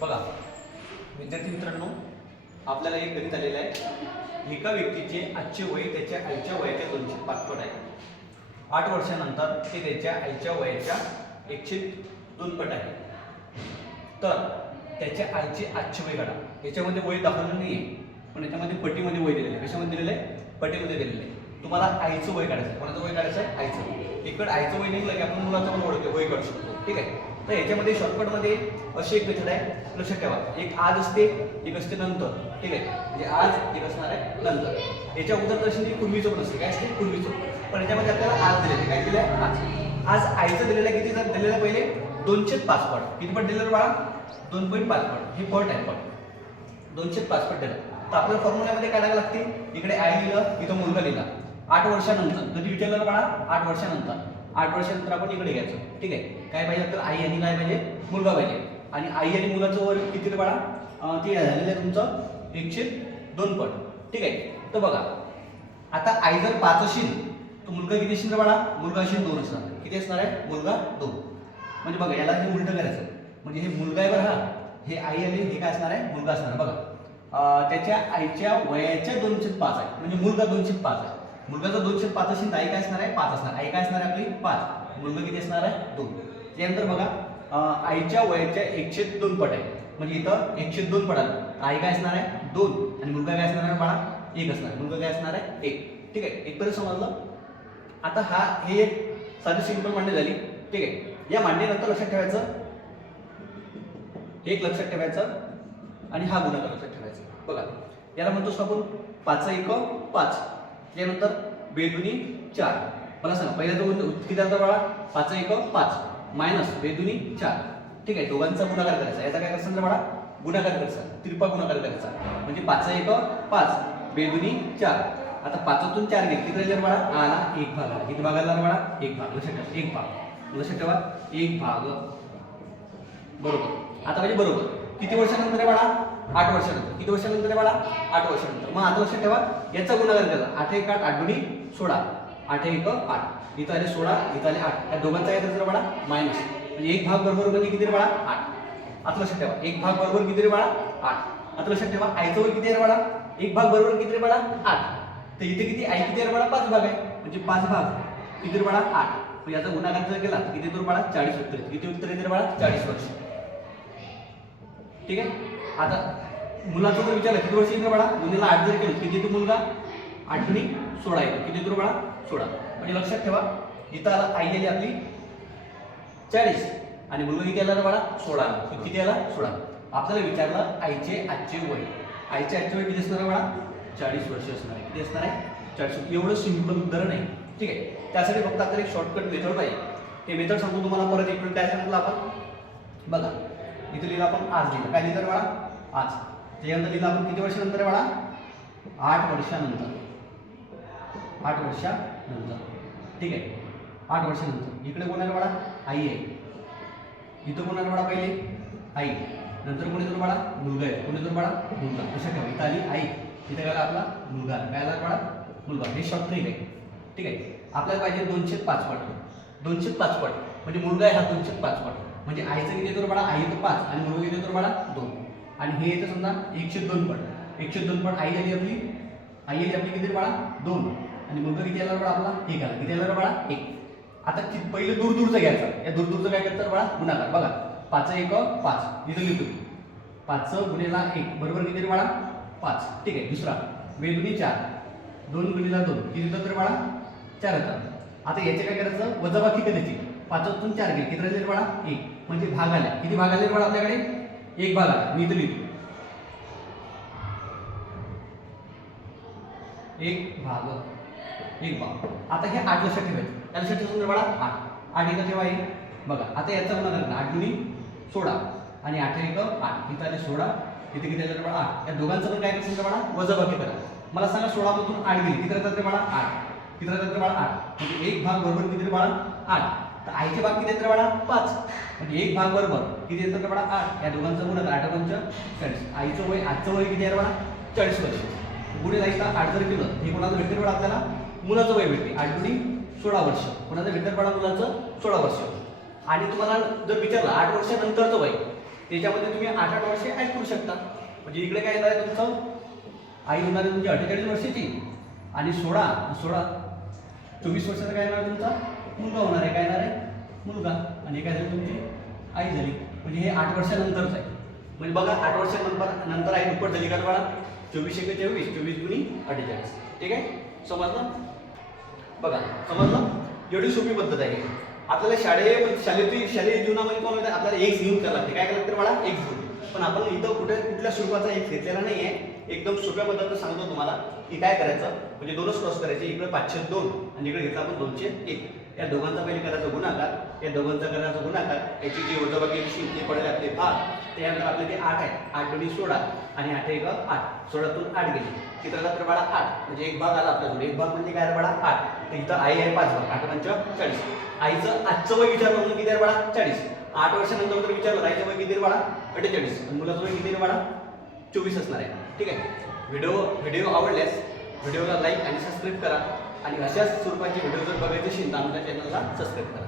बघा विद्यार्थी मित्रांनो, आपल्याला एक गणित आलेलं आहे. एका व्यक्तीचे आजचे वय त्याच्या आईच्या वयाच्या 205 पट आहे. 8 वर्षानंतर ते त्याच्या आईच्या वयाच्या 102 पट आहे. तर त्याच्या आईचे आजचे वय काढा. याच्यामध्ये वय दाखवलं नाही आहे, पण याच्यामध्ये पट्टीमध्ये वय दिलेलं आहे. कशामध्ये दिलेलं आहे? पट्टीमध्ये दिलेलं आहे. तुम्हाला आईचं वय काढायचं आहे. कोणाचं वय काढायचं आहे? आईचं. इकडे आईचं वय निघलं की आपण मुलाचं पण वय काढू शकतो. ठीक आहे. तर याच्यामध्ये शॉर्टकटमध्ये अशी एक मेथड आहे, लक्षात ठेवा. एक आज असते, एक असते नंतर. ठीक आहे, म्हणजे आज एक असणार आहे नंतर. याच्या अगोदर तशी पूर्वीचं पण असते. काय असते? पूर्वीचं. पण याच्यामध्ये आपल्याला आज दिलेलं आहे. काय दिलं आहे? आज. आज आईचं दिलेलं आहे. किती दिलेलं आहे? पहिले 205 पट. किती पट दिलेलं बाळा? 2.5 पट. हे पट आहे. पट 205 पट दिलं. तर आपल्याला फॉर्म्युल्यामध्ये काय टाकायला लागते? इकडे आई लिहिलं, इथं मुलगा लिहिला. 8 वर्षानंतर कधी विचारलं बाळा? 8 वर्षानंतर. 8 वर्षानंतर आपण इकडे घ्यायचं. ठीक आहे. काय पाहिजे? तर आई आणि काय पाहिजे? मुलगा पाहिजे. आणि आई आणि मुलाचं वर किती रे बाळा? ते झालेलं आहे तुमचं 102 पट. ठीक आहे. तर बघा, आता आई जर 5 असेल तर मुलगा किती असेल रे बाळा? मुलगा असेल 2 असणार. किती असणार आहे? मुलगा 2. म्हणजे बघा, याला हे उलटं करायचं. म्हणजे हे मुलगा आहे बरं हा. हे आई आणि हे काय असणार आहे? मुलगा असणार आहे. बघा, त्याच्या आईच्या वयाच्या 205 आहे. म्हणजे मुलगा 205 आहे. मुलगा जर 205 असेल तर आई काय असणार आहे? 5 असणार. आई काय असणार आहे आपली? 5. मुलगा किती असणार आहे? 2. त्यानंतर बघा, आईच्या वयाच्या 102 पट आहे. म्हणजे इथं 102 पट आलं. आई काय असणार आहे? 2. आणि मुलगा काय असणार आहे बाळा? 1 असणार. मुलगा काय असणार आहे? 1. ठीक आहे. इथपर्यंत समजलं. आता हे एक साधी सिंपल मांडणी झाली. ठीक आहे. या मांडणीनंतर लक्षात ठेवायचं, एक लक्षात ठेवायचं आणि हा गुणाकार लक्षात ठेवायचा. बघा, याला म्हणतोस आपण 5 1 5. त्यानंतर बेदुनी 4. मला सांगा, पहिला तो किती आला बाळा? 5 1 5 मायनस बेदुनी 4. ठीक आहे. दोघांचा गुणाकार करायचा. याचा काय करायचा बाळा? गुणाकार करायचा. तिरपा गुणाकार करायचा. म्हणजे 5 1 5 बेदुनी 4. आता 5तून 4 गेले, किती राहिले बाळा? आला 1 भाग आला. किती भाग आला बाळा? 1 भाग. लक्षात ठेवा, 1 भाग. लक्षात ठेवा, 1 भाग. बरोबर. आता म्हणजे बरोबर किती वर्षानंतर आहे बाळा? 8 वर्षानंतर. किती वर्षानंतर आहे बाळा? 8 वर्षानंतर. मग आता लक्षात ठेवा, याचा गुणाकार केला. 8 1 8 8 दुनी 16. 8 1 8. इथं आले 16, इथं आले 8. या दोघांचा काय करायचं बाळा? मायनस. म्हणजे 1 भाग बरोबर म्हणजे किती रे बाळा? 8. आता लक्षात ठेवा, 1 भाग बरोबर किती रे बाळा? 8. आता लक्षात ठेवा, आईचं वर किती आहे रे बाळा? 1 भाग बरोबर किती रे बाळा? 8. तर इथे किती? आई किती आहे रे बाळा? 5 भाग आहे. म्हणजे 5 भाग किती रे बाळा? 8. मग याचा गुणाकार जर केला किती येतो बाळा? 40 उत्तर येते. किती उत्तर येते रे बाळा? 40 वर्ष. ठीक आहे. आता मुलाचं जर विचारलं किती वर्ष येते बाळा? मुलीला 8 जर केलं किती येतो मुलगा? 8 दुनी 16 येतो. किती येतो बाळा? 16. म्हणजे लक्षात ठेवा, इथं आला आई आली आपली 40 आणि मुलगा किती आला बाळा? 16. किती आला? 16. आपल्याला विचारलं आईचे आजचे वय. आईचे आजचे वय किती असणार आहे बाळा? 40 वर्ष असणार आहे. किती असणार आहे? 40. एवढं सिंपल उदाहरण आहे. ठीक आहे. त्यासाठी फक्त आपल्याला एक शॉर्टकट मेथड पाहिजे. ते मेथड सांगतो तुम्हाला परत. एक मिनिट काय सांगितलं आपण? बघा, इथे लिहिलं आपण आज लिहिलं. काय लिहिलं बाळा? आज. त्याच्यानंतर लिहिलं आपण किती वर्षानंतर आहे बाळा? 8 वर्षानंतर. 8 वर्षानंतर. ठीक आहे. 8 वर्षानंतर. इकडे कोण आहे बाळा? आई आहे. इथं कोण आहे बाळा? पहिले आई. नंतर कोण येतो बाळा? मुलगा आहे. कोण येतो बाळा? मुलगा. लक्षात ठेवा, इथं आली आई, इथं काय आपला मुलगा. काय आला बाळा? मुलगा. हे शॉर्ट ट्रिक आहे. ठीक आहे. आपल्याला पाहिजे 205 पट. 205 पट म्हणजे मुलगा आहे हा 205 पट. म्हणजे आईचं किती येतो बाळा? आई येतो 5 आणि मुलगा किती येतो बाळा? 2. आणि हे येतं समजा 102 पट. 102 पट आई आली आपली. आई आली आपली किती बाळा? 2. आणि मुलगा किती आला बाळा आपला? 1 आला. किती आला बाळा? 1. आता पहिले दूरचा घ्यायचा. या दूरचा काय करतात बाळा? गुणाकार. बघा, 5 1 5. इथं लिहितो 5 गुणिला 1 बरोबर किती रे बाळा? 5. ठीक आहे. दुसरा बेदुनी 4. 2 गुणिला 2 किती येतात रे बाळा? 4 येतात. आता याचे काय करायचं? वजाबाकी करायची. 5तून 4 गेले, किती राहिले बाळा? 1. म्हणजे भाग आले. किती भाग आले बाळा आपल्याकडे? 1 भाग आला. मी इथं लिहितो 1 भाग. 1 भाग. आता हे 8 लक्षात ठेवायचं. त्या लक्षात ठेवून बाळा 8 इथं ठेवा. आहे बघा. आता याचा गुणाकार करा. 8 दुनी 16 आणि 8 1 8. इथं आले 16, इथे किती आले बाळा? 8. या दोघांचं पण काय करायचं बाळा? वजाबाकी करा. मला सांगा 16 मधून 8 गेली, किती राहतात रे बाळा? 8. किती राहतात रे बाळा? 8. म्हणजे 1 भाग बरोबर किती रे बाळा? 8. तर आईचे भाग किती येतात रे बाळा? 5. म्हणजे 1 भाग बरोबर किती येतात रे बाळा? 8. या दोघांचं गुणाकार 8 5 40. आईचं वय, आजचं वय किती आहे रे बाळा? 40 वर्ष. पुढे जायचं 8 जर केलं, हे कोणाचं भेटते बाळा आपल्याला? मुलाचं वय भेटते. 8 दुनी 16 वर्ष. कोणाचं भेटतं बाळा? मुलाचं 16 वर्ष. आणि तुम्हाला जर विचारलं 8 वर्षानंतरचं वय, त्याच्यामध्ये तुम्ही 8 वर्षे ॲड करू शकता. म्हणजे इकडे काय येणार आहे तुमचं, आई होणार आहे तुमची 48 वर्षाची आणि 24 वर्षाचा काय येणार तुमचा मुलगा होणार आहे. काय येणार आहे मुलगा, आणि काय झाली तुमची आई झाली. म्हणजे हे 8 वर्षानंतरच आहे. म्हणजे बघा 8 वर्षानंतर आई दुप्पट झाली का तुम्हाला, 24 × 24, 24 × 48. ठीक आहे, समजलं. बघा समजलं, एवढी सोपी पद्धत आहे. आपल्याला शालेय जीवनामध्ये कोण होतं, आपल्याला एक्स घेऊन करावं लागते. काय करावं लागतं मला, एक्स घेऊन. पण आपण इथं कुठल्या स्वरूपाचा एक्स घेतलेला नाही आहे. एकदम सोप्या पद्धतीने सांगतो तुम्हाला की काय करायचं. म्हणजे दोनच क्रॉस करायचे, इकडे 502 आणि इकडे घेतला आपण 201. या दोघांचा पहिले करायचा गुणाकार, या दोघांचा करायचा गुणाकार, याची जी वजाबाकी ते पडेल आपले भाग. त्यानंतर आपले ते 8 आहे, 8 × 16 आणि 8 × 8, 16तून 8 गेले किती राहतात तर बाळा 8. म्हणजे एक भाग आला आपल्याकडे. एक भाग म्हणजे काय बाळा 8. तर इथं आई आहे 5 भाग, 8 × 5 = 40. आईचं आजचं वय विचारलं म्हणून किती आहे बाळा 40. 8 वर्षानंतर जर विचारलं आईचं वय किती आहे बाळा 48 आणि मुलाचं वय किती आहे बाळा 24 असणार आहे. ठीक आहे, व्हिडिओ आवडल्यास व्हिडिओला लाईक आणि सबस्क्राईब करा आणि अशाच स्वरूपाचे व्हिडिओ जर बघायचे असेल तर आमच्या चॅनलला सबस्क्राईब करा.